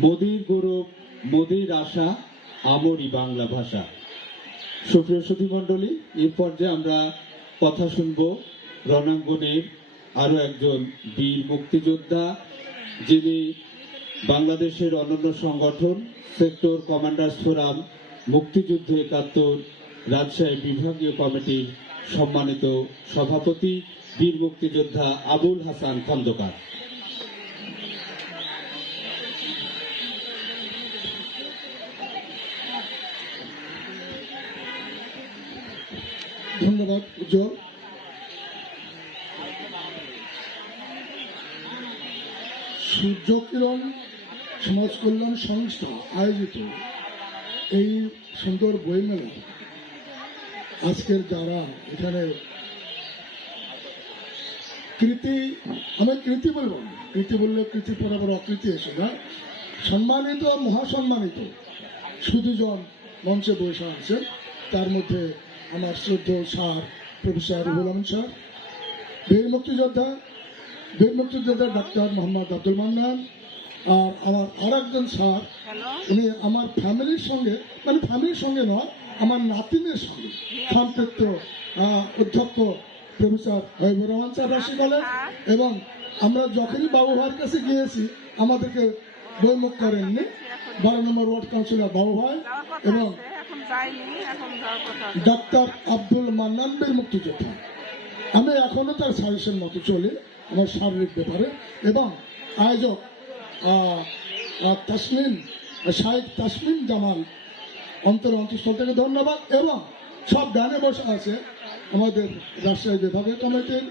মোদির গৌরব, মোদির আশা, আমরই বাংলা ভাষা। সুপ্রিয় সুধীমণ্ডলী, এর পর্যায়ে আমরা কথা শুনব রণাঙ্গনের আরো একজন বীর মুক্তিযোদ্ধা, যিনি বাংলাদেশের অনন্য সংগঠন সেক্টর কমান্ডার্স ফোরাম মুক্তিযুদ্ধ ৭১ রাজশাহী বিভাগীয় কমিটির সম্মানিত সভাপতি বীর মুক্তিযোদ্ধা আবুল হাসান খন্দকার। ধন্যবাদ উজ্জ্বল। সূর্য কিরণ সমাজ কল্যাণ সংস্থা আয়োজিত এই সুন্দর বইমেলা আজকের যারা এখানে আমি কৃতি বলব না, কৃতি বললে কৃতি বরাবর অকৃতি এসে না, সম্মানিত মহাসম্মানিত সুধীজন মঞ্চে বসে আছেন। তার মধ্যে আমার শ্রদ্ধেয় sir professor Ruhul Amin sir, বীর মুক্তিযোদ্ধা ডাক্তার মোহাম্মদ আব্দুল মান্নান, আর আমার আর একজন স্যার, উনি আমার ফ্যামিলির সঙ্গে, মানে ফ্যামিলির সঙ্গে নয়, আমার নাতিনের সঙ্গে সম্পৃক্ত অধ্যক্ষ প্রফেসর হাবিবুর রহমান স্যার রাশি কলেজ। এবং আমরা যখনই বাবু ভাইয়ের কাছে গিয়েছি আমাদেরকে বইমুখ করেননি, 12 নম্বর ওয়ার্ড কাউন্সিলর বাবু ভাই এবং ডাক্তার আব্দুল মান্নান বীর মুক্তিযোদ্ধা। আমি এখনো তার সাজেশন মতো চলি আমার শারীরিক ব্যাপারে। এবং আয়োজক শাহেদ তাসমিন জামাল অন্তঃস্থল থেকে ধন্যবাদ। এবং সব ডানে বসে আছে আমাদের রাজশাহী বিভাগীয় কমিটির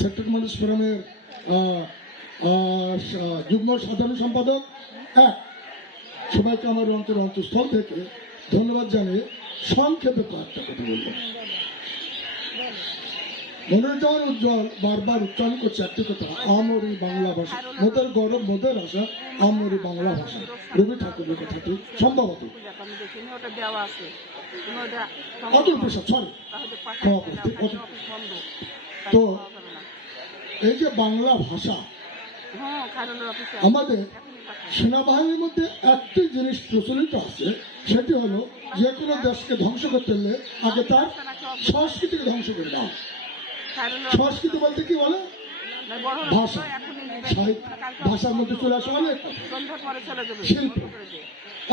সেক্টর কমান্ডার্স ফোরামের যুগ্ম সাধারণ সম্পাদক সবাইকে আমার অন্তঃস্থল থেকে ধন্যবাদ জানিয়ে সংক্ষেপে কয়েকটা কথা বলব। মনিরুজ্জামান উজ্জ্বল বারবার উচ্চারণ করছে একটি কথা, আমরই বাংলা ভাষা, মোদের গৌরব মোদের আশা, আমরই বাংলা ভাষা। রবি ঠাকুরের কথাটি সম্ভবত অতুল প্রসাদ, তো এই যে বাংলা ভাষা, আমাদের সেনাবাহিনীর মধ্যে একটি জিনিস প্রচলিত আছে, সেটি হলো যে কোনো দেশকে ধ্বংস করতে হলে আগে তার সংস্কৃতিকে ধ্বংস করে দাও। সংস্কৃতি বলতে কি বলে? ভাষা, সাহিত্য, ভাষার মধ্যে চলে আসে অনেক শিল্প,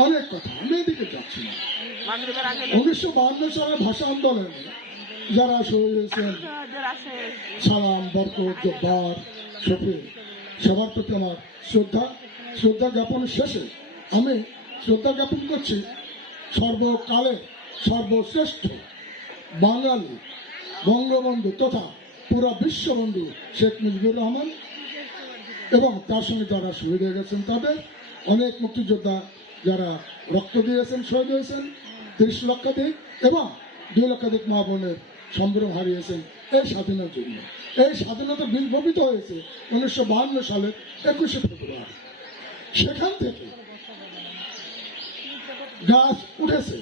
অনেক কথা। আমি এদিকে যাচ্ছি না। 1952 সালে ভাষা আন্দোলনে যারা শহীদ হয়েছেন, সালাম, বরকত, জব্বার, শফি, সবার প্রতি আমার শ্রদ্ধা জ্ঞাপন শেষে আমি শ্রদ্ধা জ্ঞাপন করছি সর্বকালে সর্বশ্রেষ্ঠ বাঙালি বঙ্গবন্ধু তথা পুরা বিশ্ববন্ধু শেখ মুজিবুর রহমান এবং তার সঙ্গে যারা শহীদ হয়ে গেছেন তাদের, অনেক মুক্তিযোদ্ধা যারা রক্ত দিয়েছেন, শহীদ হয়েছেন 30 লক্ষাধিক এবং 2 লক্ষাধিক মা বোনের সম্ভ্রম হারিয়েছেন এই স্বাধীনতার জন্য। এই স্বাধীনতা বিপ্লবিত হয়েছে 1952 সালের 21শে ফেব্রুয়ারি। সেখান থেকে গাছ উঠেছে,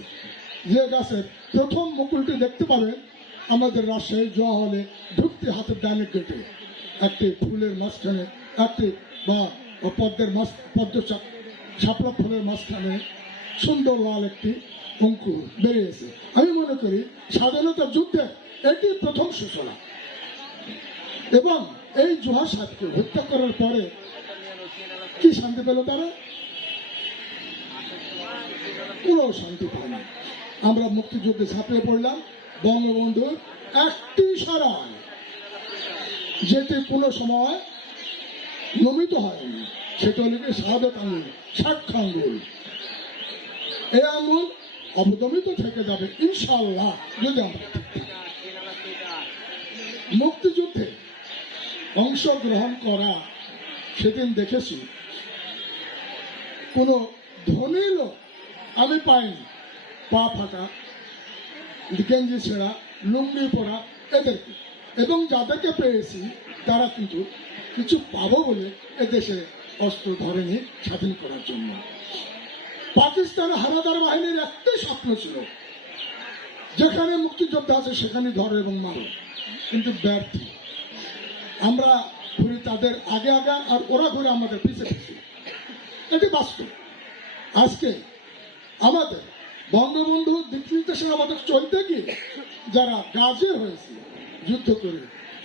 যে গাছের প্রথম মুকুলটি দেখতে পাবেন আমাদের রাজশাহী জোয়া হলে ঢুকতে হাতের ডানে গেটে একটি ফুলের মাঝখানে একটি বা পদ্ম শাপলা ফুলের মাঝখানে সুন্দর লাল একটি অঙ্কুর বেরিয়েছে। আমি মনে করি স্বাধীনতা যুদ্ধে এটি প্রথম সূচনা। এবং এই জোহার সাহেবকে হত্যা করার পরে কি শান্তি পেল তারা? কোনো শান্তি পায় না। আমরা মুক্তিযুদ্ধে ঝাঁপিয়ে পড়লাম বঙ্গবন্ধুর একটি ইশারায়, যেটি কোনো সময় নমিত হয়নি, সেটা হল শাহাদত আঙুল, সাক্ষ্য আঙুল। এই আঙুল অবদমিত থেকে যাবে ইনশাআল্লাহ যদি আমরা মুক্তিযুদ্ধে অংশগ্রহণ করা। সেদিন দেখেছি কোনো ধনী লোক আমি পাইনি, পা ফাটা, গেঞ্জি ছেঁড়া, লুঙ্গি পরা এদেরকে, এবং যাদেরকে পেয়েছি তারা কিন্তু কিছু পাবো বলে এদেশে অস্ত্র ধরেনি স্বাধীন করার জন্য। পাকিস্তান হানাদার বাহিনীর একটাই স্বপ্ন ছিল, যেখানে মুক্তিযোদ্ধা আছে সেখানে ধরো এবং মারো, কিন্তু ব্যর্থ। আমরা ঘুরি তাদের আগে আগে আর ওরা ঘুরে আমাদের পিছে পিছিয়ে। এটি বাস্তব। আজকে আমাদের বঙ্গবন্ধু দিক নির্দেশনা আমাদের চলতে গিয়ে যারা গাজী হয়েছে যুদ্ধ করে,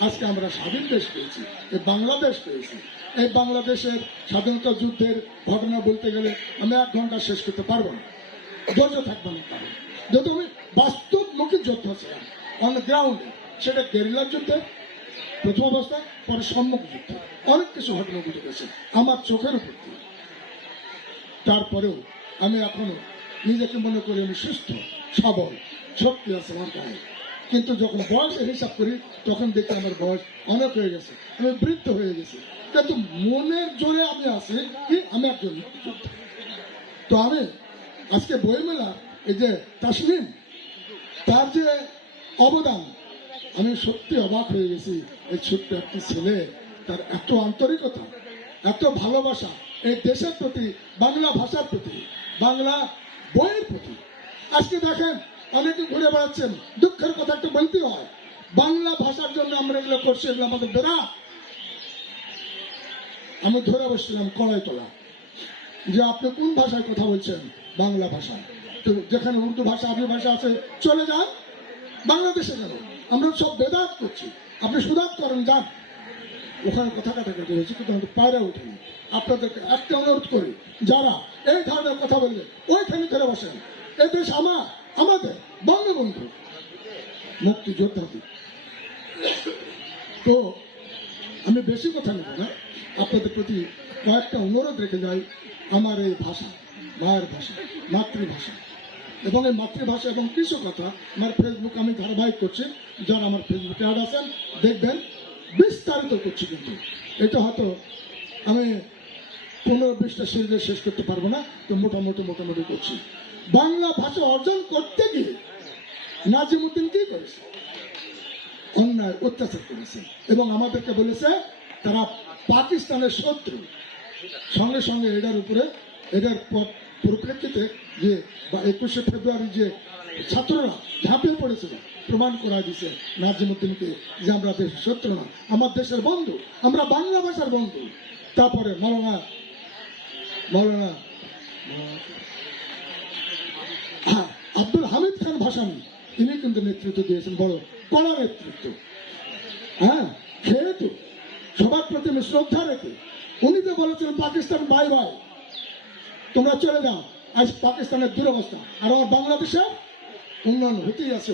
আজকে আমরা স্বাধীন দেশ পেয়েছি, এই বাংলাদেশ পেয়েছি। এই বাংলাদেশের স্বাধীনতা যুদ্ধের ঘটনা বলতে গেলে আমি 1 ঘন্টা শেষ করতে পারবো না, ধৈর্য থাকবে না। কারণ যেহেতু আমি বাস্তবমুখী যোদ্ধা ছিলাম অন গ্রাউন্ডে, সেটা গেরিলার যুদ্ধে প্রথম অবস্থায়, পরে সম্মুখ যুদ্ধে অনেক কিছু ঘটনা ঘটে গেছে আমার চোখের উপর দিয়ে। তারপরেও আমি এখনো নিজেকে মনে করি আমি সুস্থ সবল, শক্তি আছে আমার গায়ে। কিন্তু যখন বয়সের হিসাব করি তখন দেখি আমার বয়স অনেক হয়ে গেছে, আমি বৃদ্ধ হয়ে গেছি। কিন্তু মনের জোরে আমি আছি কি আমি একজন মুক্তিযোদ্ধা। তো আমি আজকে বইমেলা এই যে তাসলিম, তার যে অবদান, আমি সত্যি অবাক হয়ে গেছি। এই ছোট্ট একটি ছেলে, তার এত আন্তরিকতা, এত ভালোবাসা এই দেশের প্রতি, বাংলা ভাষার প্রতি, বাংলা বইয়ের প্রতি। আজকে দেখেন অনেকে ঘুরে বেড়াচ্ছেন, দুঃখের কথা একটু বলতে হয়, বাংলা ভাষার জন্য আমরা এগুলো করছি, এগুলো আমাদের বেড়া। আমি ধরে বসছিলাম কড়াইতলা, যে আপনি কোন ভাষায় কথা বলছেন? বাংলা ভাষা। তো যেখানে উর্দু ভাষা, আরবি ভাষা আছে চলে যান, বাংলাদেশে কেন? আমরা সব বেদাত করছি, আপনি সুদাত করেন, যান। ওখানে কথা কাটাকাটি হয়েছে, কিন্তু আমাদের পায়রা উঠেনি। আপনাদেরকে একটা অনুরোধ করি, যারা এই ধরনের কথা বলবে ওইখানে ধরে বসেন। এই দেশ আমাদের বঙ্গবন্ধু মুক্তিযোদ্ধাদের। তো আমি বেশি কথা নেব না, আপনাদের প্রতি কয়েকটা অনুরোধ রেখে যাই। আমার এই ভাষা, মায়ের ভাষা, মাতৃভাষা, এবং এই মাতৃভাষা এবং কিছু কথা আমার ফেসবুক আমি ধারাবাহিক করছি, যারা আমার ফেসবুকে অ্যাড আছেন দেখবেন, বিস্তারিত করছি। কিন্তু এটা হয়তো আমি 15-20টা সিরিজে শেষ করতে পারবো না, তো মোটামুটি করছি। বাংলা ভাষা অর্জন করতে গিয়ে নাজিমউদ্দিন কি করেছে? অন্যায় অত্যাচার করেছে এবং আমাদেরকে বলেছে তারা পাকিস্তানের শত্রু। সঙ্গে সঙ্গে এটার পরিপ্রেক্ষিতে যে 21শে ফেব্রুয়ারি যে ছাত্ররা ঝাঁপিয়ে পড়েছিল, প্রমাণ করা দিয়েছে নাজিমউদ্দিনকে যে আমরা দেশের শত্রু না, আমার দেশের বন্ধু, আমরা বাংলা ভাষার বন্ধু। তারপরে মৌলানা আব্দুল হামিদ খান ভাসানী, তিনি কিন্তু নেতৃত্ব দিয়েছেন, বড় কড়া নেতৃত্ব। হ্যাঁ, সেহেতু সবার প্রতি আমি শ্রদ্ধা রেখে উনি তো বলেছিলেন পাকিস্তান বাই বাই, তোমরা চলে যাও। আজ পাকিস্তানের দুরবস্থা, আর আমার বাংলাদেশের উন্নয়ন হতেই আছে।